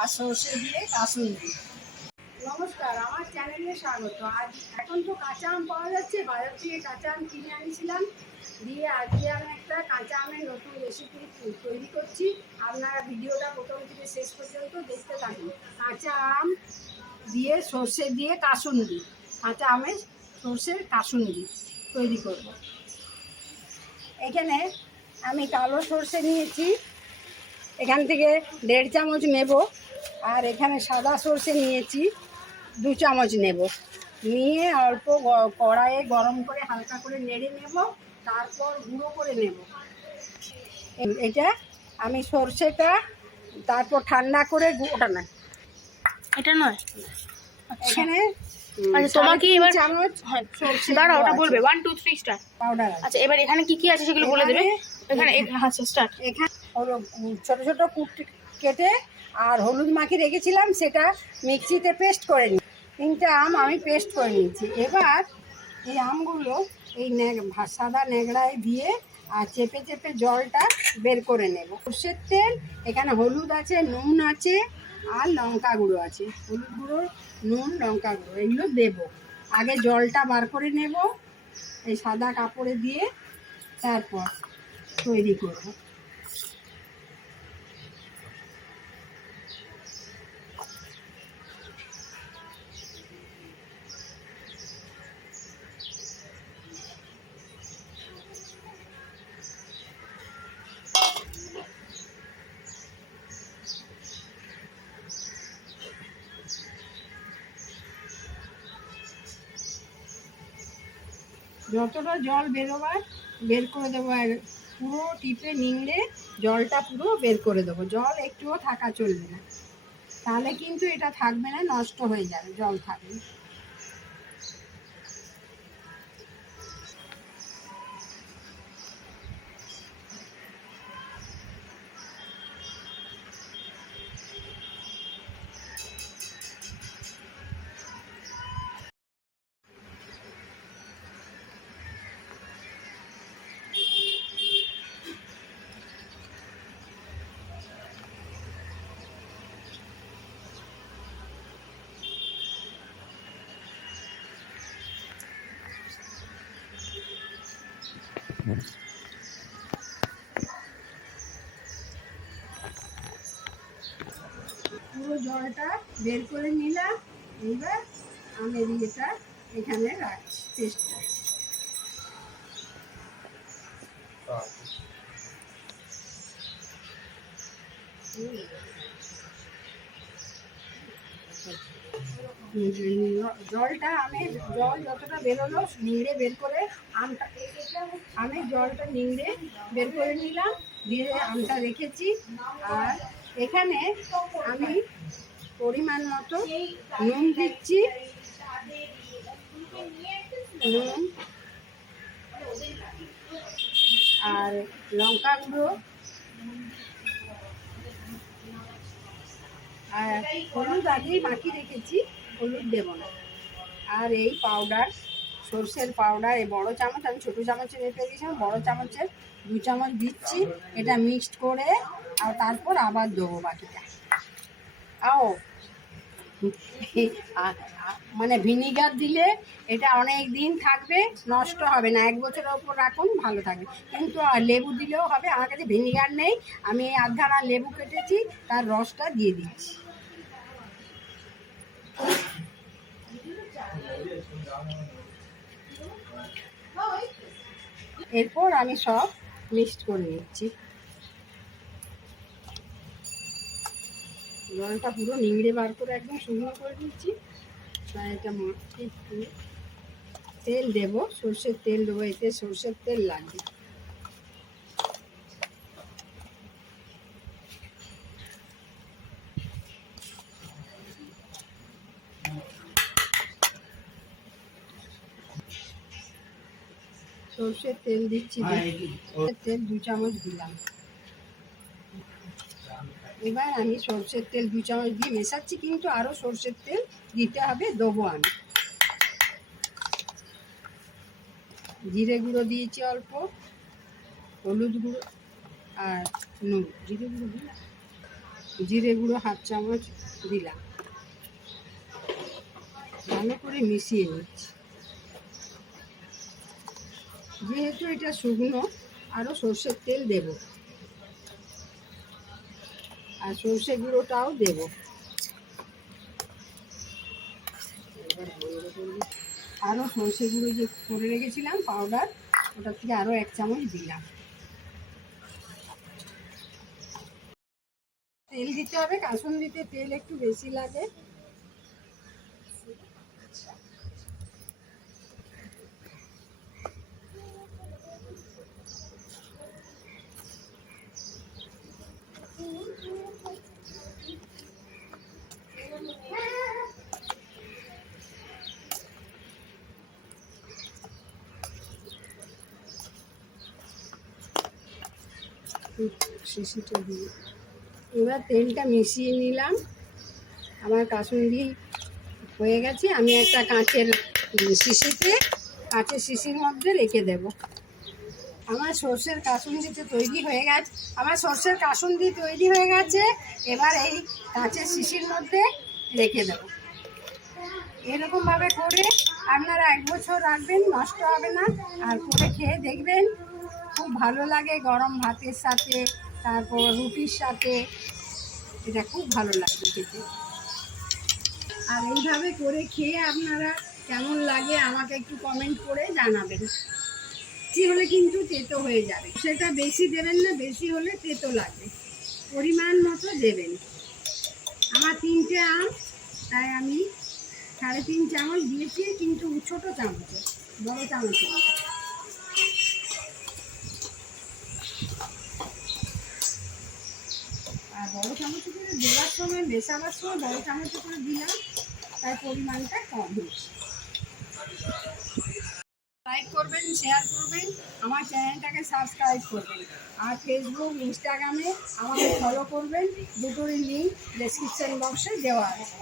আর সর্ষে দিয়ে কাসুন্দি। নমস্কার, আমার চ্যানেলে স্বাগত। আজ এখন তো কাঁচা আম পাওয়া যাচ্ছে, বাজার থেকে কাঁচা আম কিনে আনিছিলাম। দিয়ে আজকে আমি একটা কাঁচা আমের নতুন রেসিপি তৈরি করছি। আপনারা ভিডিওটা প্রথম থেকে শেষ পর্যন্ত দেখতে থাকুন। কাঁচা আম দিয়ে সর্ষে দিয়ে কাসুন্দি, কাঁচা আমের সর্ষের কাসুন্দি তৈরি করব। এখানে আমি কালো সর্ষে নিয়েছি, এখান থেকে 1.5 চামচ নেব। আর এখানে সাদা সর্ষে নিয়েছি, 2 চামচ নেব। নিয়ে অল্প কড়াইয়ে গরম করে হালকা করে নেড়ে নেব, তারপর গুঁড়ো করে নেব। এটা আমি সর্ষেটা তারপর ঠান্ডা করে ওটা নয়, এটা নয়, এখানে তোমাকে এবার চামচ সর্ষে দাঁড়া, ওটা বলবে 1 2 3 স্টার্ট। পাউডার। আচ্ছা, এবার এখানে কি কি আছে সেগুলো বলে দেবে। এখানে আচ্ছা স্টার্ট। এখানে ছোট ছোট কুট কেটে আর হলুদ মাখিয়ে রেখেছিলাম, সেটা মিক্সিতে পেস্ট করে নিই। 3টে আম আমি পেস্ট করে নিয়েছি। এবার এই আমগুলো এই সাদা ন্যাকড়ায় দিয়ে আর চেপে চেপে জলটা বের করে নেব। সর্ষের তেল, এখানে হলুদ আছে, নুন আছে আর লঙ্কা গুঁড়ো আছে। হলুদ গুঁড়ো, নুন, লঙ্কা গুঁড়ো এগুলো দেব। আগে জলটা বার করে নেব এই সাদা কাপড়ে দিয়ে, তারপর তৈরি করব। যতটা জল বেরোবার বের করে দেবো, আর পুরো টিপে নিংড়ে জলটা পুরো বের করে দেবো। জল একটুও থাকা চলবে না, তাহলে কিন্তু এটা থাকবে না, নষ্ট হয়ে যাবে জল থাকবে। পুরো জলটা বের করে নিলাম। এইবার আমি এটা এখানে রাখছি পেস্টটা। জলটা জল যতটা বেরোলো নিংড়ে বের করে আমটা, আমি জলটা নিংড়ে বের করে নিলাম, দিয়ে আমটা রেখেছি। আর এখানে আমি পরিমাণ মতো নুন দিচ্ছি, নুন আর লঙ্কা গুঁড়ো আর হলুদ আগেই মাখিয়ে রেখেছি, হলুদ দেব না। আর এই পাউডার, সর্ষের পাউডার, এই বড় চামচ, আমি ছোটো চামচে রেখে দিয়েছিলাম, বড় চামচের 2 চামচ দিচ্ছি। এটা মিক্সড করে আর তারপর আবার দেবো বাকিটা। মানে ভিনিগার দিলে এটা অনেক দিন থাকবে, নষ্ট হবে না, 1 বছরের ওপর রাখুন, ভালো থাকবে। কিন্তু লেবু দিলেও হবে, আমার কাছে ভিনিগার নেই, আমি এই আধখানা লেবু কেটেছি, তার রসটা দিয়ে দিচ্ছি। এরপর আমি সব মিক্সড করে নিচ্ছি। জলটা পুরো নিংড়ে বার করে একদম শুকনো করে দিচ্ছি। এটা একটু তেল দেবো, সর্ষের তেল দেবো, এতে সর্ষের তেল লাগবে। সর্ষের তেল দিচ্ছি, তেল 2 চামচ দিলাম। এবার আমি সর্ষের তেল 2 চামচ দিয়ে মেশাচ্ছি, কিন্তু আরও সর্ষের তেল দিতে হবে, দেবো আমি। জিরে গুঁড়ো দিয়েছি অল্প, হলুদ গুঁড়ো আর নুন। জিরে গুঁড়ো দিলাম, জিরে গুঁড়ো 1/2 চামচ দিলাম, ভালো করে মিশিয়ে নিচ্ছি। যেহেতু এটা শুকনো, আরও সর্ষের তেল দেব, আর সর্ষে গুঁড়োটাও দেব। আরও সর্ষে গুঁড়ো যে করে রেখেছিলাম পাউডার, ওটা থেকে আরও 1 চামচ দিলাম। তেল দিতে হবে, কাসুন্দিতে তেল একটু বেশি লাগে। শিশিটা দিয়ে এবার তেলটা মিশিয়ে নিলাম। আমার কাসুন্দি হয়ে গেছে। আমি একটা কাঁচের শিশির মধ্যে রেখে দেব। আমার সর্ষের কাসুন্দি তৈরি হয়ে গেছে। এবার এই কাঁচের শিশির মধ্যে রেখে দেব। এরকমভাবে করে আপনারা 1 বছর রাখবেন, নষ্ট হবে না। আর করে খেয়ে দেখবেন, খুব ভালো লাগে গরম ভাতের সাথে, তারপর রুটির সাথে। এটা খুব ভালো লাগবে খেতে। আর এইভাবে করে খেয়ে আপনারা কেমন লাগে আমাকে একটু কমেন্ট করে জানাবেন। বেশি হলে কিন্তু তেতো হয়ে যাবে, সেটা বেশি দেবেন না, বেশি হলে তেতো লাগবে। পরিমাণ মতো দেবেন। আমার 3টে আম, তাই আমি 3.5 চামচ দিয়েছি, কিন্তু ছোটো চামচে, বড় চামচে। আর বড় চামচ করে দেওয়ার সময়, মেশাবার সময় বড় চামচ করে দিলাম, তাই পরিমাণটা কম হচ্ছে। লাইক করবেন, শেয়ার করবেন, আমার চ্যানেলটাকে সাবস্ক্রাইব করবেন। আর ফেসবুক, ইনস্টাগ্রামে আমাকে ফলো করবেন। দুটোরই লিঙ্ক ডেসক্রিপশন বক্সে দেওয়া আছে।